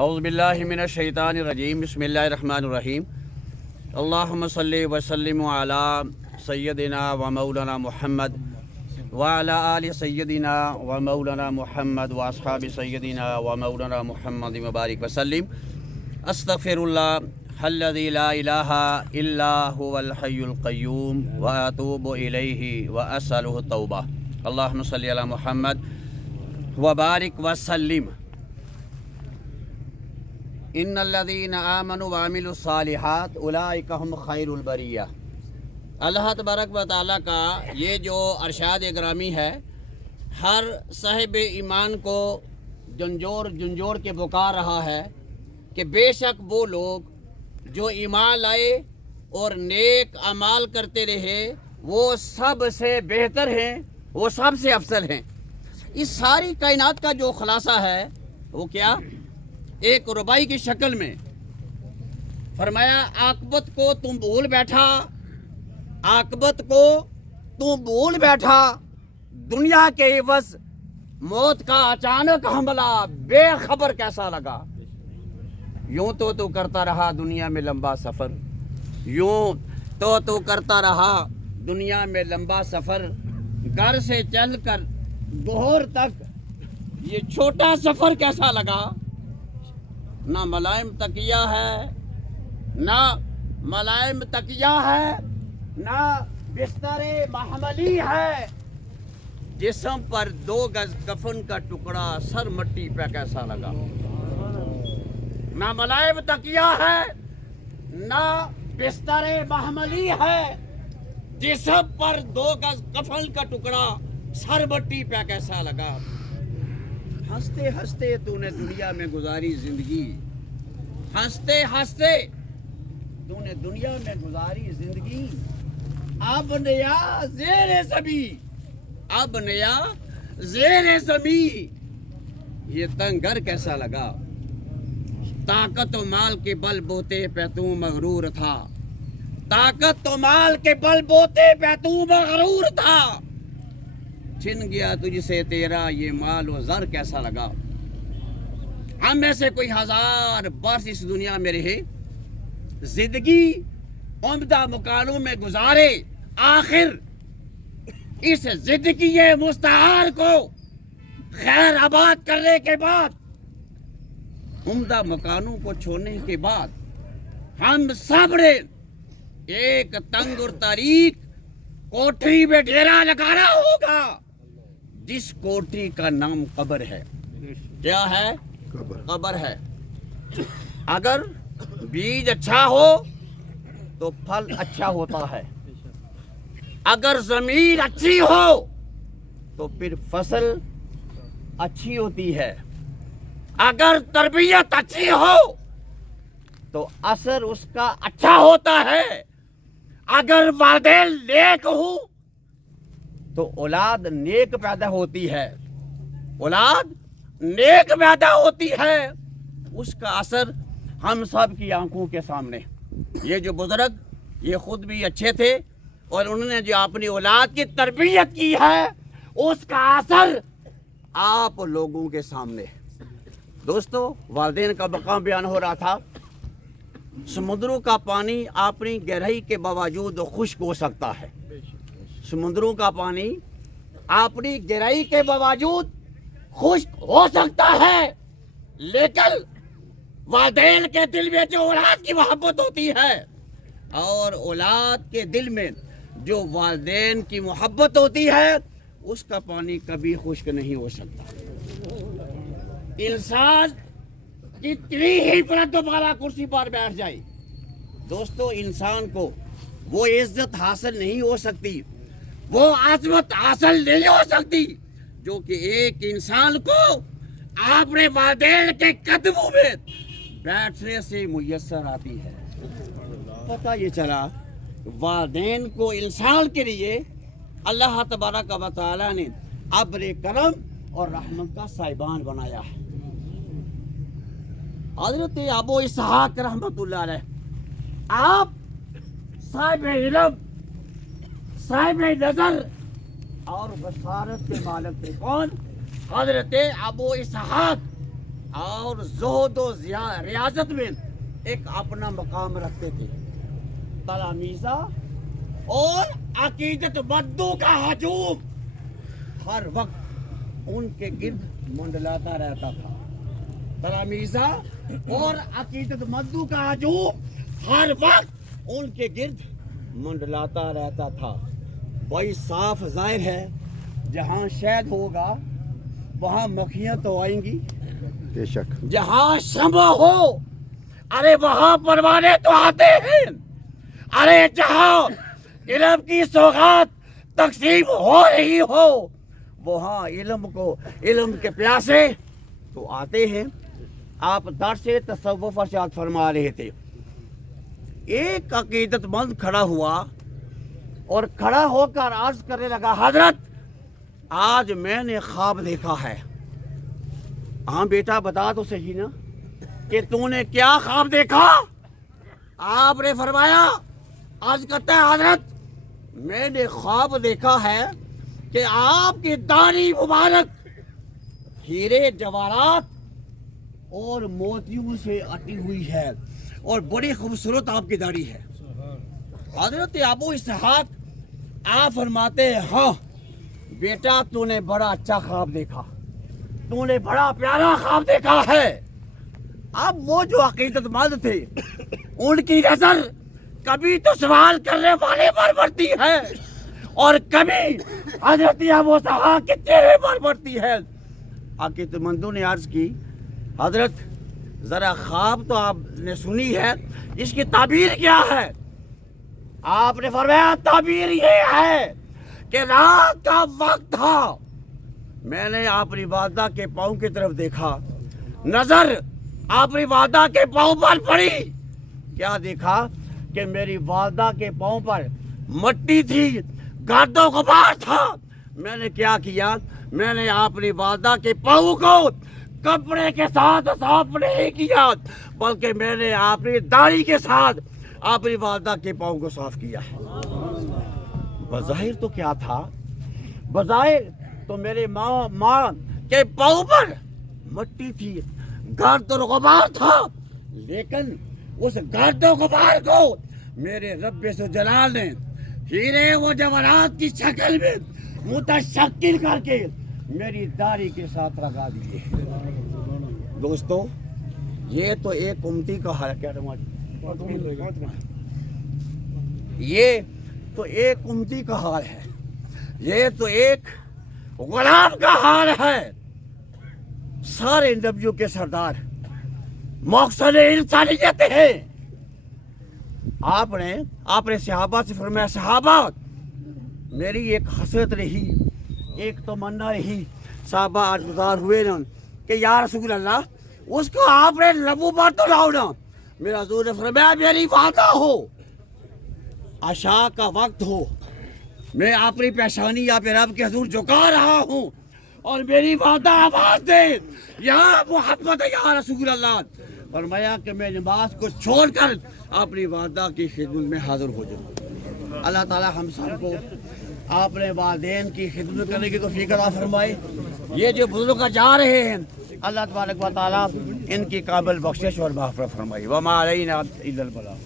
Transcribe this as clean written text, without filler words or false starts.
اعوذ باللہ من الشیطان الرجیم بسم اللہ الرحمن الرحیم اللہم صلی وسلم علی سیدنا و مولانا محمد وعلی آل سیدنا و مولانا محمد و اصحاب سیدنا و مولانا محمد مبارک وسلم استغفر اللہ الذی لا الہ الا هو الحی القیوم و اتوب الیہ و اسألہ التوبہ اللہم صلی علی محمد و بارک وسلم ان الذین آمنوا وعملوا الصالحات اولئک هم خیر البریہ۔ اللہ تبارک و تعالیٰ کا یہ جو ارشاد گرامی ہے، ہر صاحب ایمان کو جھنجھوڑ کے پکار رہا ہے کہ بے شک وہ لوگ جو ایمان لائے اور نیک اعمال کرتے رہے وہ سب سے بہتر ہیں، وہ سب سے افضل ہیں۔ اس ساری کائنات کا جو خلاصہ ہے وہ کیا؟ ایک ربائی کی شکل میں فرمایا عاقبت کو تم بھول بیٹھا، عاقبت کو تم بھول بیٹھا، دنیا کے عوض موت کا اچانک حملہ بے خبر کیسا لگا۔ یوں تو کرتا رہا دنیا میں لمبا سفر، یوں تو کرتا رہا دنیا میں لمبا سفر، گھر سے چل کر گھور تک یہ چھوٹا سفر کیسا لگا۔ نہ ملائم تکیہ ہے، نہ ملائم تکیہ ہے، نہ بستر محملی ہے، جسم پر 2 گز کفن کا ٹکڑا، سر مٹی پہ کیسا لگا۔ نہ ملائم تکیہ ہے، نہ بستر محملی ہے، جسم پر 2 گز کفن کا ٹکڑا، سر مٹی پہ کیسا لگا۔ ہنستے ہنستے تو نے دنیا میں گزاری زندگی، ہنستے ہنستے تو نے دنیا میں گزاری زندگی، اب نیا زیر زمیں، اب نیا زیر زمیں یہ تنگ گھر کیسا لگا۔ طاقت و مال کے بل بوتے پہ تو مغرور تھا، طاقت و مال کے بل بوتے پہ تو مغرور تھا، چھن گیا تجھ سے تیرا یہ مال و زر کیسا لگا۔ ہم میں سے کوئی 1000 برس اس دنیا میں رہے، زندگی عمدہ مکانوں میں گزارے، آخر اس زندگی مستعار کو خیر آباد کرنے کے بعد، عمدہ مکانوں کو چھوڑنے کے بعد ہم سب نے ایک تنگ اور تاریک کوٹھی میں ڈیرا لگانا ہوگا، جس کوٹھی کا نام قبر ہے۔ کیا ہے؟ قبر ہے۔ اگر بیج اچھا ہو تو پھل اچھا ہوتا ہے، اگر زمین اچھی ہو تو پھر فصل اچھی ہوتی ہے، اگر تربیت اچھی ہو تو اثر اس کا اچھا ہوتا ہے، اگر والدین نیک ہوں تو اولاد نیک پیدا ہوتی ہے، اولاد نیک پیدا ہوتی ہے، اس کا اثر ہم سب کی آنکھوں کے سامنے۔ یہ جو بزرگ یہ خود بھی اچھے تھے اور انہوں نے جو اپنی اولاد کی تربیت کی ہے اس کا اثر آپ لوگوں کے سامنے۔ دوستو، والدین کا مقام بیان ہو رہا تھا۔ سمندروں کا پانی اپنی گہرائی کے باوجود خشک ہو سکتا ہے، سمندروں کا پانی اپنی گہرائی کے باوجود خشک ہو سکتا ہے، لیکن والدین کے دل میں جو اولاد کی محبت ہوتی ہے اور اولاد کے دل میں جو والدین کی محبت ہوتی ہے اس کا پانی کبھی خشک نہیں ہو سکتا۔ انسان کتنی ہی بلند و بالا کرسی پر بیٹھ جائے، دوستو انسان کو وہ عزت حاصل نہیں ہو سکتی، وہ عظمت حاصل نہیں ہو سکتی جو کہ ایک انسان کو اپنے والدین کے قدموں میں بیٹھنے سے میسر آتی ہے۔ پتہ یہ چلا والدین کو انسان کے لیے اللہ تبارک و تعالیٰ نے ابر کرم اور رحمت کا صاحبان بنایا ہے۔ حضرت ابو اسحاق رحمت اللہ علیہ آپ صاحب علم، صاحب نظر اور بصارت کے مالک تھے۔ کون؟ حضرت ابو اسحاق اور زہد و ریاضت میں ایک اپنا مقام رکھتے تھے. تلامیزہ اور عقیدت مندوں کا ہجوم ہر وقت ان کے گرد منڈلاتا رہتا تھا. تلامیزہ اور عقیدت مندوں کا ہجوم ہر وقت ان کے گرد منڈلاتا رہتا تھا. بھائی صاف ظاہر ہے جہاں شہد ہوگا وہاں مکھیاں تو آئیں گی. بے شک. جہاں شمع ہو ارے وہاں پروانے تو آتے ہیں. ارے جہاں علم کی سوغات تقسیم ہو رہی ہو وہاں علم کے پیاسے تو آتے ہیں. آپ درس تصوف ارشاد فرما رہے تھے. ایک عقیدت مند کھڑا ہوا اور کھڑا ہو کر عرض کرنے لگا حضرت آج میں نے خواب دیکھا ہے. ہاں بیٹا بتا تو صحیح نا کہ تو نے کیا خواب دیکھا؟ آپ نے فرمایا عرض کرتا ہے حضرت میں نے خواب دیکھا ہے کہ آپ کی داڑھی مبارک ہیرے جواہرات اور موتیوں سے اٹی ہوئی ہے اور بڑی خوبصورت آپ کی داڑھی ہے. حضرت ابو اسحاق آپ فرماتے ہیں ہاں بیٹا تو نے بڑا اچھا خواب دیکھا, تو نے بڑا پیارا خواب دیکھا ہے. اب وہ جو عقیدت مند تھے ان کی نظر کبھی تو سوال کرنے والے پر پڑتی ہے اور کبھی حضرت ابو اسحاق کے چہرے پر پڑتی ہے. عقیدت مندوں نے عرض کی حضرت ذرا خواب تو آپ نے سنی ہے, اس کی تعبیر کیا ہے؟ آپ نے فرمایا تعبیر یہ ہے کہ رات کا وقت تھا, میں نے اپنی والدہ کے پاؤں کی طرف دیکھا, نظر اپنی والدہ کے پاؤں پر پڑی. کیا دیکھا کہ میری والدہ کے پاؤں پر مٹی تھی, گرد و غبار تھا. میں نے کیا کیا, میں نے اپنی والدہ کے پاؤں کو کپڑے کے ساتھ صاف نہیں کیا بلکہ میں نے اپنی داڑھی کے ساتھ اپنی والدہ کے پاؤں کو صاف کیا ہے. بظاہر تو کیا تھا, بظاہر تو میرے ماں کے پاؤں پر مٹی تھی, گرد و غبار تھا, لیکن اس گرد و غبار کو میرے رب ذوالجلال نے ہیرے و جواہرات کی شکل میں متشکل کر کے میری داڑھی کے ساتھ لگا دیے. دوستو یہ تو ایک امتی کا حال ہے, یہ تو ایک امتی کا حال ہے, یہ تو ایک غلام کا حال ہے. سارے نبیوں کے سردار مقصد انسانیت ہے. آپ نے صحابہ سے فرمایا صحابہ میری ایک حسرت رہی, ایک تمنا رہی. صحابہ آج گزار ہوئے نا کہ یا رسول اللہ اس کو آپ نے لبوں پر تو لاؤ نا. میرا حضور نے فرمایا میری والدہ ہو, عشاء کا وقت ہو, میں اپنی پیشانی آپ رب کے حضور جھکا رہا ہوں اور میری والدہ آواز دے یا محمد یا رسول اللہ. فرمایا کہ میں نماز کو چھوڑ کر اپنی والدہ کی خدمت میں حاضر ہو جاؤں. اللہ تعالی ہم سب کو اپنے والدین کی خدمت کرنے کی توفیق عطا فرمائے. یہ جو بزرگ جا رہے ہیں اللہ تبارک و تعالی ان کی قابل بخشش اور مغفرت فرمائے. وما علینا الا البلاغ.